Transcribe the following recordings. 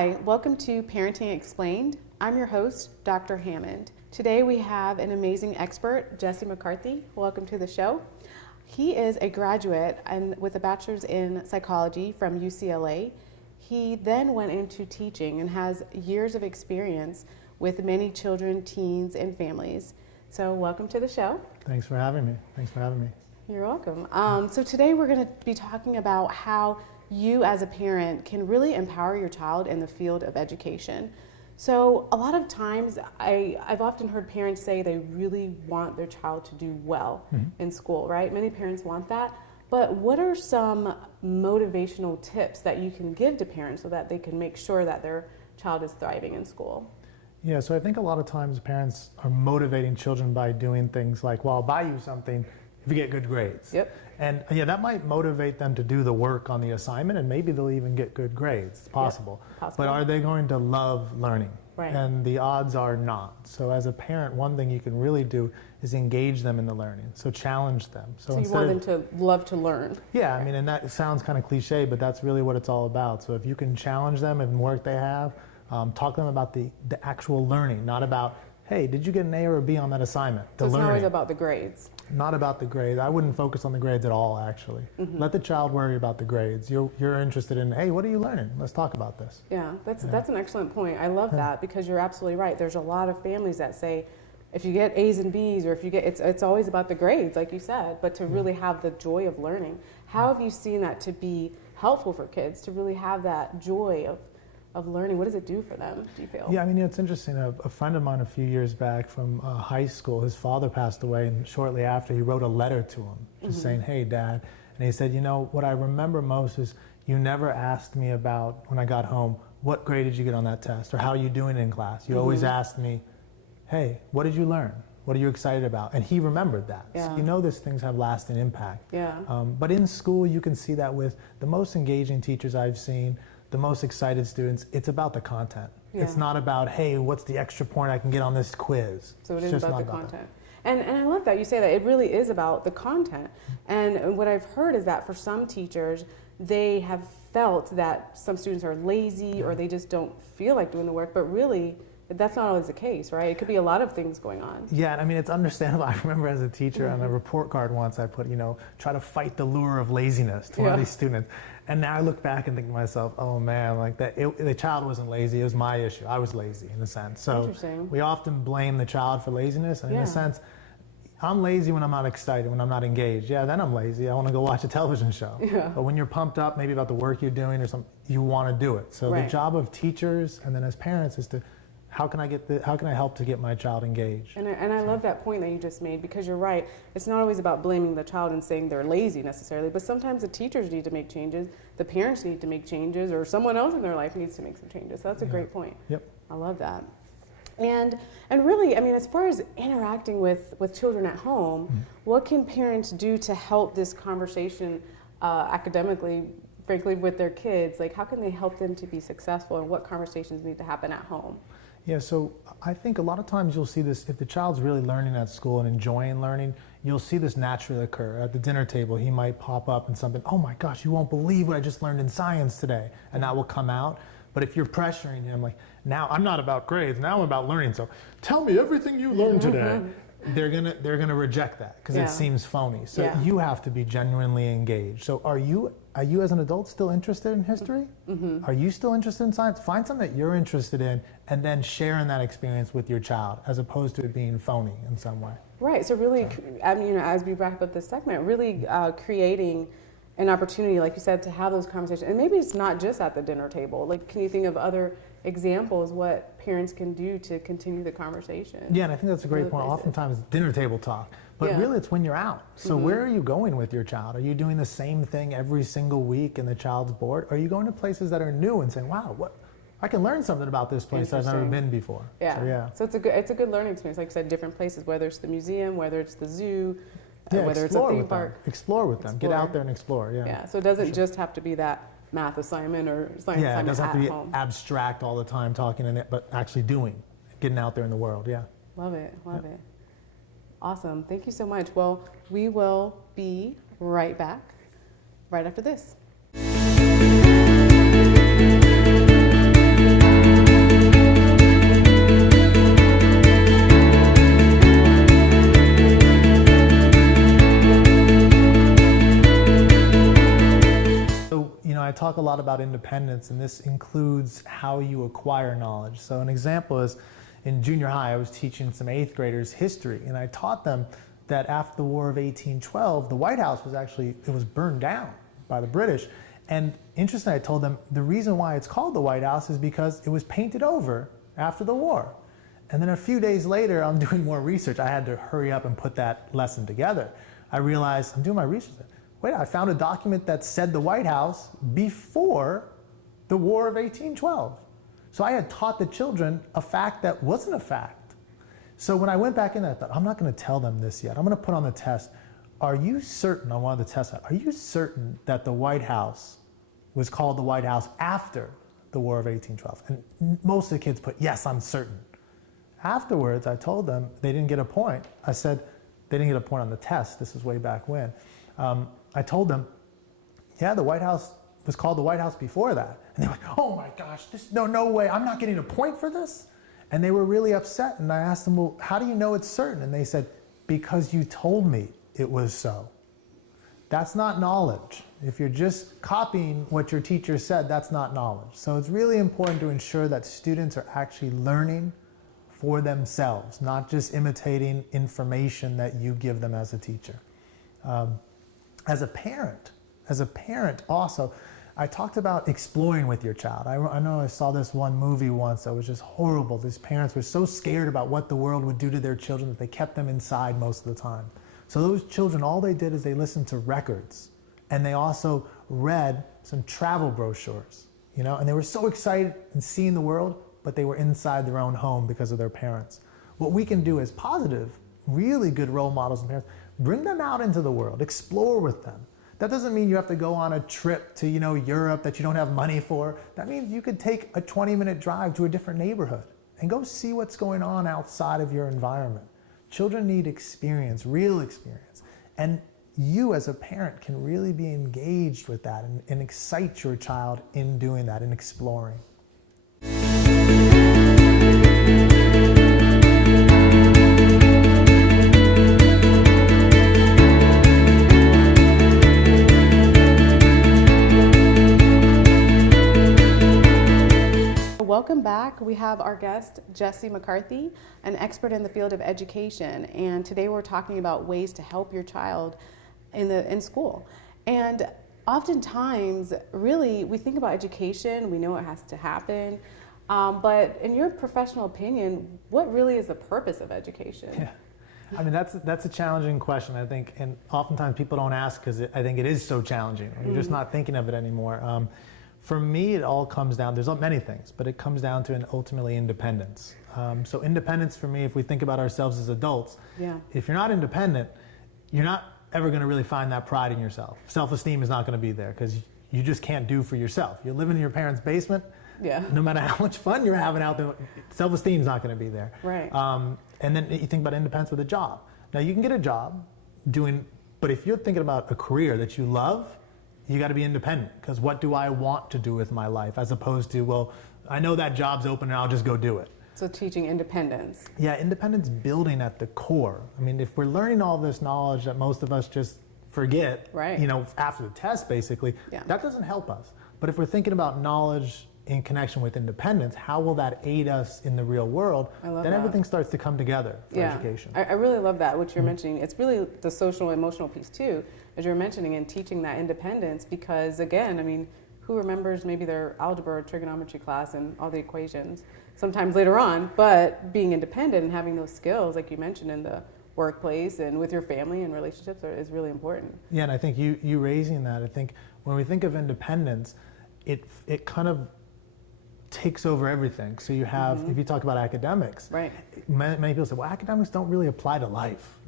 Hi, welcome to Parenting Explained. I'm your host, Dr. Hammond. Today we have an amazing expert, Jesse McCarthy. Welcome to the show. He is a graduate and with a bachelor's in psychology from UCLA. He then went into teaching and has years of experience with many children, teens, and families. So welcome to the show. Thanks for having me. You're welcome. So today we're going to be talking about how you as a parent can really empower your child in the field of education. So a lot of times I've often heard parents say they really want their child to do well in school, right? Many parents want that. But what are some motivational tips that you can give to parents so that they can make sure that their child is thriving in school? Yeah, so I think a lot of times parents are motivating children by doing things like, well, I'll buy you something if you get good grades. Yep. And yeah, that might motivate them to do the work on the assignment, and maybe they'll even get good grades. It's possible. Yep, possible. But are they going to love learning? Right. And the odds are not. So as a parent, one thing you can really do is engage them in the learning. So challenge them. So you want them to love to learn. Yeah, I mean, and that sounds kind of cliche, but that's really what it's all about. So if you can challenge them in work they have, talk to them about the actual learning, not about, hey, did you get an A or a B on that assignment? So it's not always about the grades. Not about the grades. I wouldn't focus on the grades at all, actually. Let the child worry about the grades. You're interested in, hey, what are you learning? Let's talk about this. Yeah, that's an excellent point. I love that because you're absolutely right. There's a lot of families that say, if you get A's and B's, or if you get, it's always about the grades, like you said, but to really have the joy of learning. How have you seen that to be helpful for kids, to really have that joy of learning? What does it do for them, do you feel? Yeah, I mean, it's interesting. A friend of mine a few years back from high school, his father passed away, and shortly after he wrote a letter to him, just saying, hey, Dad. And he said, you know, what I remember most is you never asked me about, when I got home, what grade did you get on that test, or how are you doing in class? You always asked me, hey, what did you learn? What are you excited about? And he remembered that. Yeah. So you know these things have lasting impact. Yeah. But in school, you can see that with the most engaging teachers I've seen, the most excited students, it's about the content. Yeah. It's not about, hey, what's the extra point I can get on this quiz? So it is about the content. And I love that you say that. It really is about the content. And what I've heard is that for some teachers, they have felt that some students are lazy or they just don't feel like doing the work, but really, that's not always the case, right? It could be a lot of things going on. Yeah, I mean, it's understandable. I remember as a teacher on a report card once I put, try to fight the lure of laziness to one of these students. And now I look back and think to myself, oh man, like the child wasn't lazy, it was my issue. I was lazy in a sense. So we often blame the child for laziness, and in a sense, I'm lazy when I'm not excited, when I'm not engaged. Yeah, then I'm lazy. I want to go watch a television show. Yeah. But when you're pumped up, maybe about the work you're doing or something, you want to do it. So the job of teachers and then as parents is to, how can I help to get my child engaged? And I love that point that you just made, because you're right. It's not always about blaming the child and saying they're lazy necessarily, but sometimes the teachers need to make changes, the parents need to make changes, or someone else in their life needs to make some changes. So that's a great point. Yep. I love that. And really, I mean, as far as interacting with children at home, what can parents do to help this conversation academically, frankly, with their kids? Like, how can they help them to be successful, and what conversations need to happen at home? Yeah, so I think a lot of times you'll see this, if the child's really learning at school and enjoying learning, you'll see this naturally occur. At the dinner table, he might pop up and something, oh my gosh, you won't believe what I just learned in science today. And that will come out. But if you're pressuring him, like, now I'm not about grades, now I'm about learning, so tell me everything you learned today. They're gonna reject that because it seems phony. So you have to be genuinely engaged. So are you as an adult still interested in history? Are you still interested in science? Find something that you're interested in and then share in that experience with your child, as opposed to it being phony in some way. Right, so really, I mean, as we wrap up this segment, really creating an opportunity, like you said, to have those conversations. And maybe it's not just at the dinner table. Like, can you think of other examples what parents can do to continue the conversation? Yeah, and I think that's a great point. Oftentimes dinner table talk, but really it's when you're out. So where are you going with your child? Are you doing the same thing every single week and the child's bored? Are you going to places that are new and saying, wow, I can learn something about this place I've never been before? Yeah. So it's a good learning experience. Like I said, different places, whether it's the museum, whether it's the zoo, whether it's a theme park. Explore with them. Get out there and explore. Yeah. So it doesn't just have to be that math assignment or science assignment at home. Yeah, it doesn't have to be abstract all the time talking in it, but actually doing, getting out there in the world. Yeah. Love it. Love it. Awesome. Thank you so much. Well, we will be right back right after this. lot about independence, and this includes how you acquire knowledge. So an example is in junior high, I was teaching some 8th graders history, and I taught them that after the War of 1812, the White House was burned down by the British. And interestingly, I told them the reason why it's called the White House is because it was painted over after the war. And then a few days later, I'm doing more research. I had to hurry up and put that lesson together. I realized, I'm doing my research. Wait, I found a document that said the White House before the War of 1812. So I had taught the children a fact that wasn't a fact. So when I went back in there, I thought, I'm not going to tell them this yet. I'm going to put on the test, are you certain, on one of the tests, are you certain that the White House was called the White House after the War of 1812? And most of the kids put, yes, I'm certain. Afterwards, I told them they didn't get a point. I said, they didn't get a point on the test. This is way back when. I told them, yeah, the White House was called the White House before that. And they were like, oh my gosh, no way, I'm not getting a point for this? And they were really upset. And I asked them, well, how do you know it's certain? And they said, because you told me it was so. That's not knowledge. If you're just copying what your teacher said, that's not knowledge. So it's really important to ensure that students are actually learning for themselves, not just imitating information that you give them as a teacher. As a parent also, I talked about exploring with your child. I know I saw this one movie once that was just horrible. These parents were so scared about what the world would do to their children that they kept them inside most of the time. So those children, all they did is they listened to records, and they also read some travel brochures, and they were so excited in seeing the world, but they were inside their own home because of their parents. What we can do as positive, really good role models and parents, bring them out into the world, explore with them. That doesn't mean you have to go on a trip to, Europe that you don't have money for. That means you could take a 20-minute drive to a different neighborhood and go see what's going on outside of your environment. Children need experience, real experience. And you as a parent can really be engaged with that and excite your child in doing that, in exploring. Welcome back. We have our guest, Jesse McCarthy, an expert in the field of education. And today we're talking about ways to help your child in school. And oftentimes, really, we think about education, we know it has to happen. But in your professional opinion, what really is the purpose of education? Yeah. I mean, that's a challenging question, I think. And oftentimes people don't ask because I think it is so challenging. You're just not thinking of it anymore. For me, it all comes down, there's many things, but it comes down to ultimately independence. So independence for me, if we think about ourselves as adults, if you're not independent, you're not ever going to really find that pride in yourself. Self-esteem is not going to be there because you just can't do for yourself. You're living in your parents' basement, no matter how much fun you're having out there, self-esteem is not going to be there. Right. And then you think about independence with a job. Now you can get a job but if you're thinking about a career that you love, you got to be independent, because what do I want to do with my life, as opposed to, well, I know that job's open and I'll just go do it. So teaching independence. Yeah, independence building at the core. I mean, if we're learning all this knowledge that most of us just forget, after the test basically, that doesn't help us. But if we're thinking about knowledge in connection with independence, how will that aid us in the real world? Then everything starts to come together for education. I really love that, what you're mentioning. It's really the social emotional piece too, as you're mentioning, and teaching that independence, because again, I mean, who remembers maybe their algebra or trigonometry class and all the equations sometimes later on, but being independent and having those skills, like you mentioned, in the workplace and with your family and relationships is really important. Yeah, and I think you raising that, I think when we think of independence, it kind of takes over everything. So you have, if you talk about academics, many people say, well, academics don't really apply to life.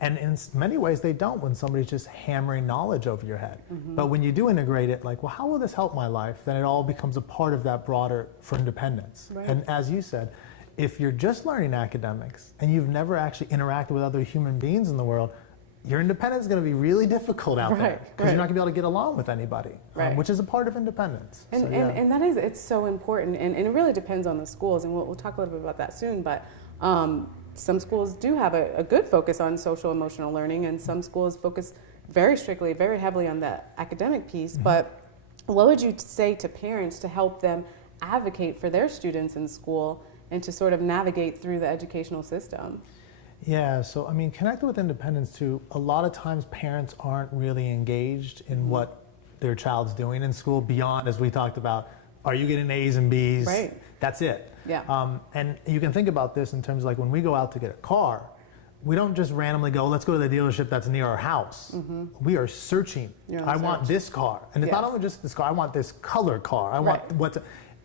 And in many ways they don't, when somebody's just hammering knowledge over your head. But when you do integrate it, like, well, how will this help my life? Then it all becomes a part of that broader for independence. And as you said, if you're just learning academics and you've never actually interacted with other human beings in the world, your independence is going to be really difficult out there, because you're not going to be able to get along with anybody, which is a part of independence. And that is, it's so important, and it really depends on the schools, and we'll talk a little bit about that soon, but some schools do have a good focus on social emotional learning, and some schools focus very strictly, very heavily on the academic piece, but what would you say to parents to help them advocate for their students in school and to sort of navigate through the educational system? Yeah, so I mean, connected with independence too, a lot of times parents aren't really engaged in what their child's doing in school beyond, as we talked about, are you getting A's and B's? Right. That's it. Yeah. And you can think about this in terms of like when we go out to get a car, we don't just randomly go, let's go to the dealership that's near our house. We are searching. I want this car. And it's not only just this car, I want this color car. I want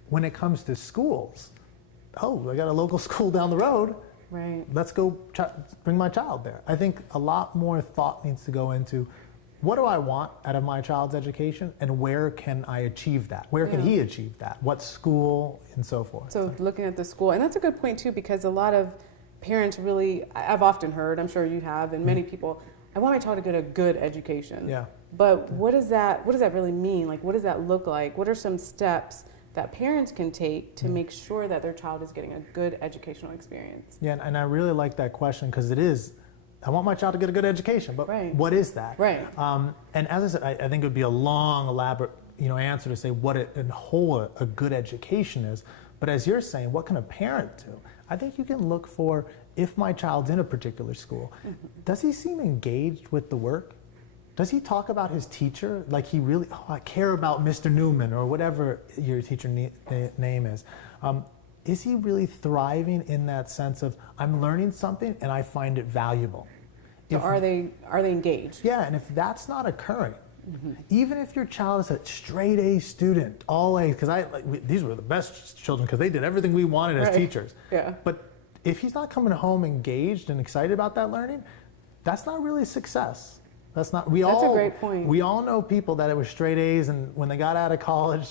when it comes to schools, oh, I got a local school down the road. Right. Let's go bring my child there. I think a lot more thought needs to go into what do I want out of my child's education and where can I achieve that? Where can he achieve that? What school and so forth. So looking at the school, and that's a good point too, because a lot of parents really, I've often heard, I'm sure you have, and many people, I want my child to get a good education. Yeah. But what does that really mean? Like, what does that look like? What are some steps that parents can take to make sure that their child is getting a good educational experience? Yeah, and I really like that question because it is, I want my child to get a good education, but what is that? Right. And as I said, I think it would be a long, elaborate, answer to say what a good education is. But as you're saying, what can a parent do? I think you can look for, if my child's in a particular school, does he seem engaged with the work? Does he talk about his teacher? Like he really, I care about Mr. Newman or whatever your teacher name is. Is he really thriving in that sense of, I'm learning something and I find it valuable? So are they engaged? Yeah, and if that's not occurring, even if your child is a straight A student, all A's, because these were the best children because they did everything we wanted as teachers. Yeah. But if he's not coming home engaged and excited about that learning, that's not really success. That's a great point. We all know people that it was straight A's and when they got out of college,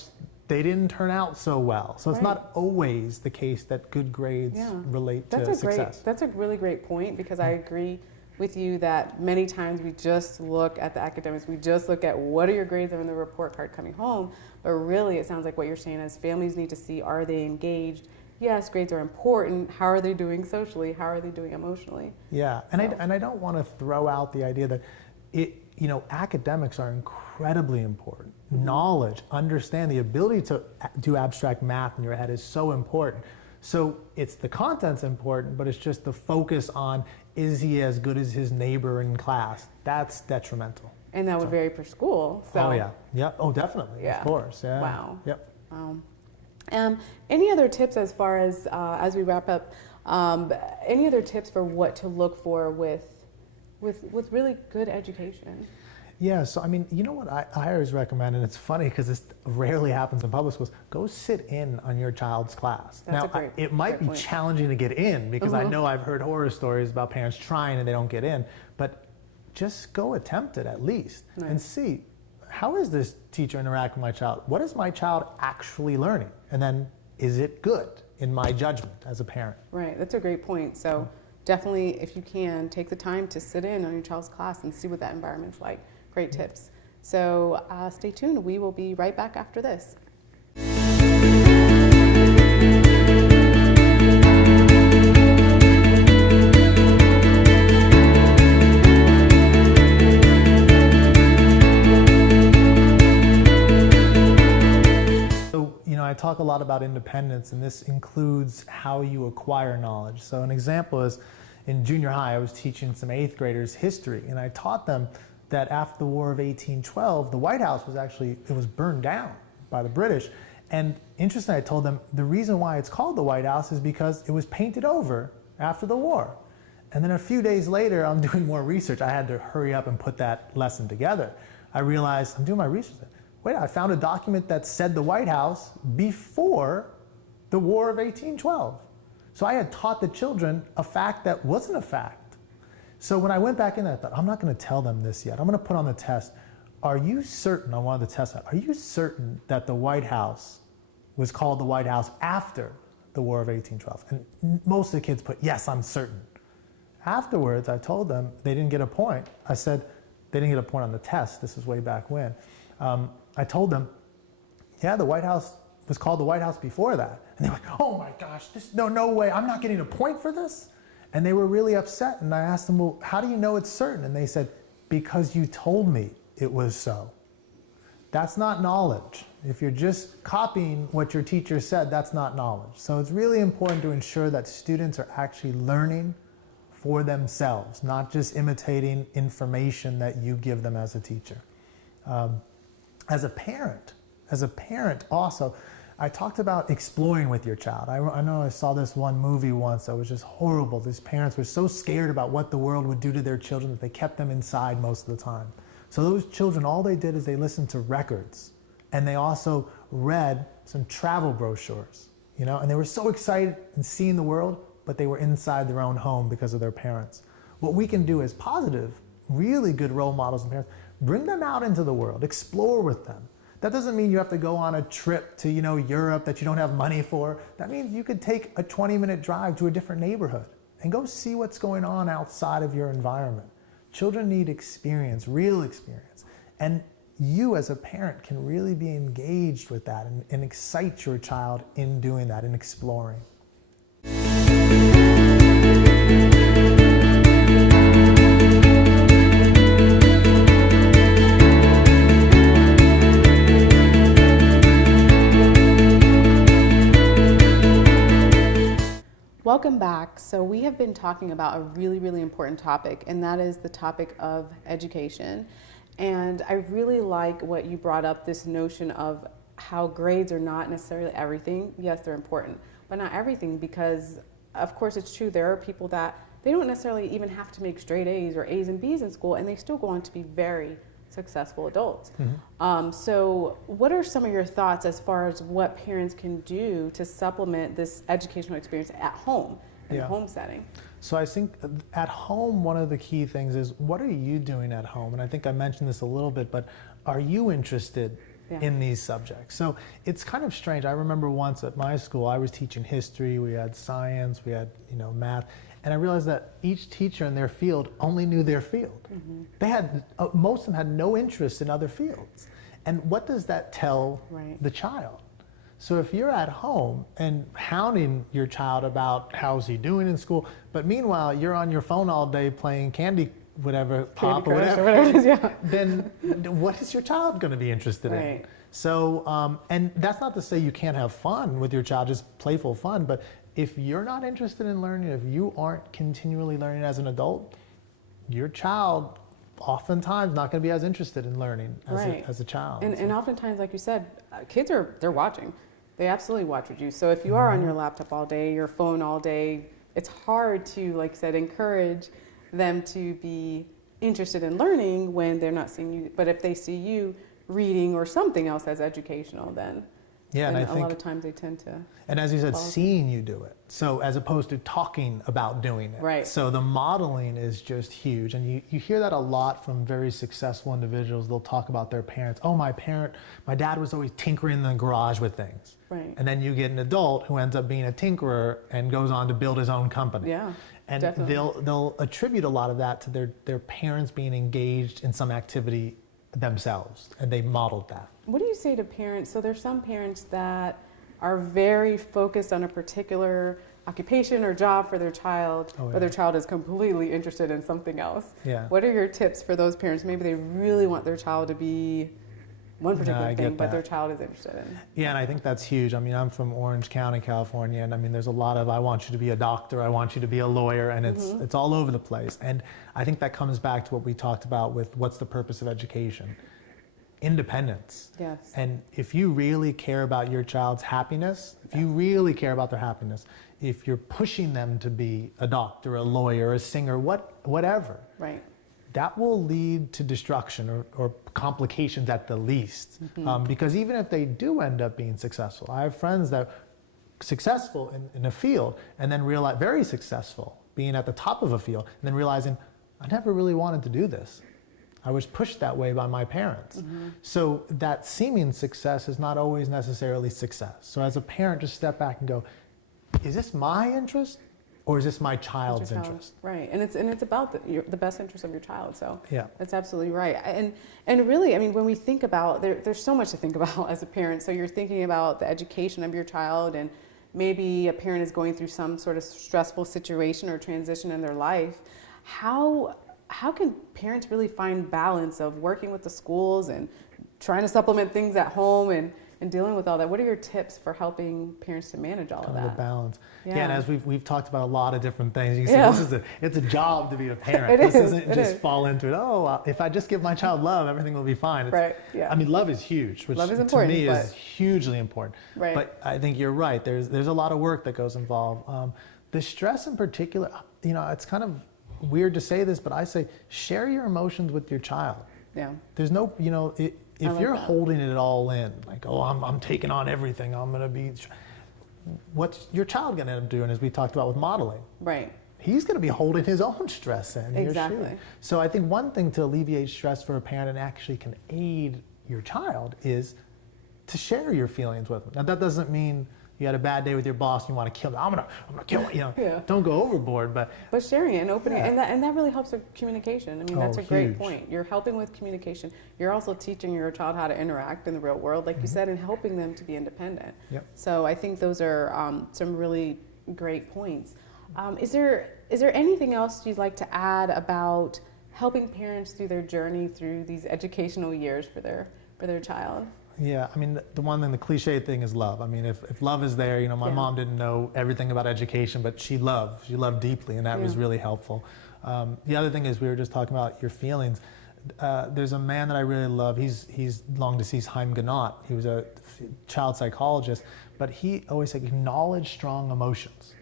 they didn't turn out so well. So it's not always the case that good grades relate to success. That's a really great point because I agree with you that many times we just look at the academics, we just look at what are your grades on the report card coming home, but really it sounds like what you're saying is families need to see, are they engaged? Yes, grades are important. How are they doing socially? How are they doing emotionally? Yeah, and I don't want to throw out the idea that academics are incredibly important. Knowledge, understand, the ability to do abstract math in your head is so important. So it's the content's important, but it's just the focus on, is he as good as his neighbor in class? That's detrimental. And that would vary per school. So. Oh yeah, yeah. Oh definitely, of course. Yeah. Wow. Yep. Any other tips as far as we wrap up? Any other tips for what to look for with really good education? Yeah, so I mean, you know what I always recommend, and it's funny because this rarely happens in public schools, go sit in on your child's class. It might be challenging to get in because I know I've heard horror stories about parents trying and they don't get in, but just go attempt it at least and see, how is this teacher interacting with my child? What is my child actually learning? And then is it good in my judgment as a parent? Right, that's a great point. So definitely, if you can, take the time to sit in on your child's class and see what that environment's like. Great tips. So stay tuned. We will be right back after this. So, I talk a lot about independence, and this includes how you acquire knowledge. So an example is in junior high, I was teaching some 8th graders history, and I taught them that after the War of 1812, the White House was burned down by the British. And interestingly, I told them the reason why it's called the White House is because it was painted over after the war. And then a few days later, I'm doing more research. I had to hurry up and put that lesson together. I realized I'm doing my research. Wait, I found a document that said the White House before the War of 1812. So I had taught the children a fact that wasn't a fact. So when I went back in, I thought, I'm not going to tell them this yet. I'm going to put on the test, are you certain, on one of the tests, are you certain that the White House was called the White House after the War of 1812? And most of the kids put, yes, I'm certain. Afterwards, I told them they didn't get a point. I said, they didn't get a point on the test. This was way back when. I told them, yeah, the White House was called the White House before that. And they were like, oh my gosh, no way, I'm not getting a point for this? And they were really upset, and I asked them, well, how do you know it's certain? And they said, because you told me it was so. That's not knowledge. If you're just copying what your teacher said, that's not knowledge. So it's really important to ensure that students are actually learning for themselves, not just imitating information that you give them as a teacher. As a parent also, I talked about exploring with your child. I know I saw this one movie once that was just horrible. These parents were so scared about what the world would do to their children that they kept them inside most of the time. So those children, all they did is they listened to records, and they also read some travel brochures, you know, and they were so excited in seeing the world, but they were inside their own home because of their parents. What we can do as positive, really good role models and parents, bring them out into the world, explore with them. That doesn't mean you have to go on a trip to, you know, Europe that you don't have money for. That means you could take a 20-minute drive to a different neighborhood and go see what's going on outside of your environment. Children need experience, real experience. And you as a parent can really be engaged with that and excite your child in doing that and exploring. Welcome back. So we have been talking about a really, really important topic, and that is the topic of education. And I really like what you brought up, this notion of how grades are not necessarily everything. Yes, they're important, but not everything, because of course it's true, there are people that they don't necessarily even have to make straight A's or A's and B's in school, and they still go on to be very successful adults. Mm-hmm. So what are some of your thoughts as far as what parents can do to supplement this educational experience at home, in a home setting? So I think at home, one of the key things is, what are you doing at home? And I think I mentioned this a little bit, but are you interested in these subjects? So it's kind of strange. I remember once at my school, I was teaching history, we had science, we had, you know, math. And I realized that each teacher in their field only knew their field. Mm-hmm. They had, most of them had no interest in other fields. And what does that tell the child? So if you're at home and hounding your child about how's he doing in school, but meanwhile you're on your phone all day playing Candy Pop or whatever, then what is your child going to be interested in? So, and that's not to say you can't have fun with your child, just playful fun, but if you're not interested in learning, if you aren't continually learning as an adult, your child oftentimes not going to be as interested in learning as a child. And oftentimes, like you said, kids they're watching. They absolutely watch with you. So if you are on your laptop all day, your phone all day, it's hard to, like I said, encourage them to be interested in learning when they're not seeing you. But if they see you reading or something else that's educational, then and I think a lot of times they tend to. And as you said, seeing you do it. So as opposed to talking about doing it. Right. So the modeling is just huge. And you hear that a lot from very successful individuals. They'll talk about their parents. Oh, my dad was always tinkering in the garage with things. Right. And then you get an adult who ends up being a tinkerer and goes on to build his own company. Yeah. And definitely. they'll attribute a lot of that to their parents being engaged in some activity themselves, and they modeled that. What do you say to parents? So there's some parents that are very focused on a particular occupation or job for their child, but their child is completely interested in something else. Yeah. What are your tips for those parents? Maybe they really want their child to be one particular thing, but their child is interested in. Yeah, and I think that's huge. I mean, I'm from Orange County, California, and I mean, there's a lot of, I want you to be a doctor, I want you to be a lawyer, and it's all over the place. And I think that comes back to what we talked about with what's the purpose of education. Independence. Yes. And if you really care about your child's happiness, if you really care about their happiness, if you're pushing them to be a doctor, a lawyer, a singer, whatever, right, that will lead to destruction or complications at the least. Because even if they do end up being successful, I have friends that are successful in a field and then realize, very successful, being at the top of a field, and then realizing, I never really wanted to do this. I was pushed that way by my parents. So that seeming success is not always necessarily success. So as a parent, just step back and go, is this my interest? Or is this my child's interest? Right, and it's about the best interest of your child. So yeah, that's absolutely right. And really, I mean, when we think about there's so much to think about as a parent. So you're thinking about the education of your child, and maybe a parent is going through some sort of stressful situation or transition in their life. How can parents really find balance of working with the schools and trying to supplement things at home and dealing with all that. What are your tips for helping parents to manage all of that? The balance. Yeah. And as we've talked about a lot of different things, you can see it's a job to be a parent. It this is, isn't just fall into it. Oh, if I just give my child love, everything will be fine. Right. Yeah. I mean, love is huge, which love is important, to me is hugely important. Right. But I think you're right. There's a lot of work that goes involved. The stress in particular, it's kind of weird to say this, but I say share your emotions with your child. Yeah. There's no, if you're holding it all in, like, oh, I'm taking on everything, I'm going to be, what's your child going to end up doing, as we talked about with modeling? Right. He's going to be holding his own stress in. Exactly. So I think one thing to alleviate stress for a parent and actually can aid your child is to share your feelings with them. Now, that doesn't mean you had a bad day with your boss and you want to kill them. I'm gonna kill him. Yeah. Don't go overboard, but sharing it and opening it, and that really helps with communication. I mean, that's a great huge. point. You're helping with communication. You're also teaching your child how to interact in the real world, like you said, and helping them to be independent. Yep. So I think those are some really great points. Is there anything else you'd like to add about helping parents through their journey through these educational years for their child? Yeah, I mean, the one thing, the cliche thing is love. I mean, if love is there, my mom didn't know everything about education, but she loved deeply, and that was really helpful. The other thing is, we were just talking about your feelings. There's a man that I really love. He's long deceased, Hammond. He was a child psychologist, but he always said, acknowledge strong emotions.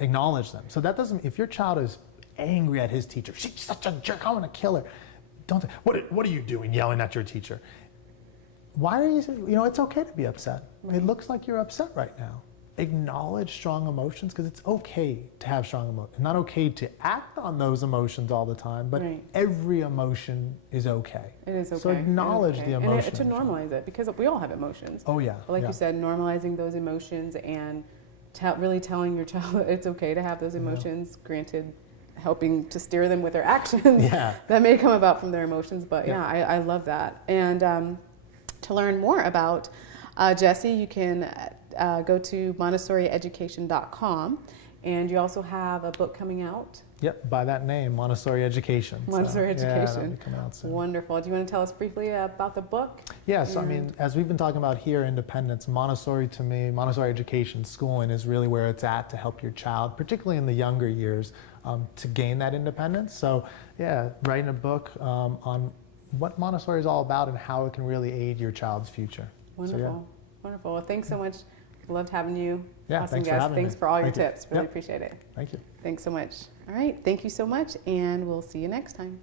Acknowledge them. So that doesn't, if your child is angry at his teacher, she's such a jerk, I'm gonna kill her. Don't, what are you doing yelling at your teacher? Why are you, it's okay to be upset. It looks like you're upset right now. Acknowledge strong emotions, because it's okay to have strong emotions. Not okay to act on those emotions all the time, but every emotion is okay. It is okay. So acknowledge the emotion. And to normalize it, because we all have emotions. Oh yeah. But like you said, normalizing those emotions and really telling your child that it's okay to have those emotions, granted, helping to steer them with their actions that may come about from their emotions. But I love that. And to learn more about Jesse, you can go to montessorieducation.com, and you also have a book coming out. Yep, by that name, Montessori Education. Montessori Education. Yeah, that'll be coming out soon. Wonderful. Do you want to tell us briefly about the book? Yeah, so I mean, as we've been talking about here, independence, Montessori to me, Montessori education, schooling is really where it's at to help your child, particularly in the younger years, to gain that independence. So yeah, writing a book on what Montessori is all about and how it can really aid your child's future. Wonderful. Wonderful. Well, thanks so much. Loved having you. Yeah, awesome thanks guest. for having me. Thanks for all your Thank you. tips. Really appreciate it. Thank you. Thanks so much. All right. Thank you so much, and we'll see you next time.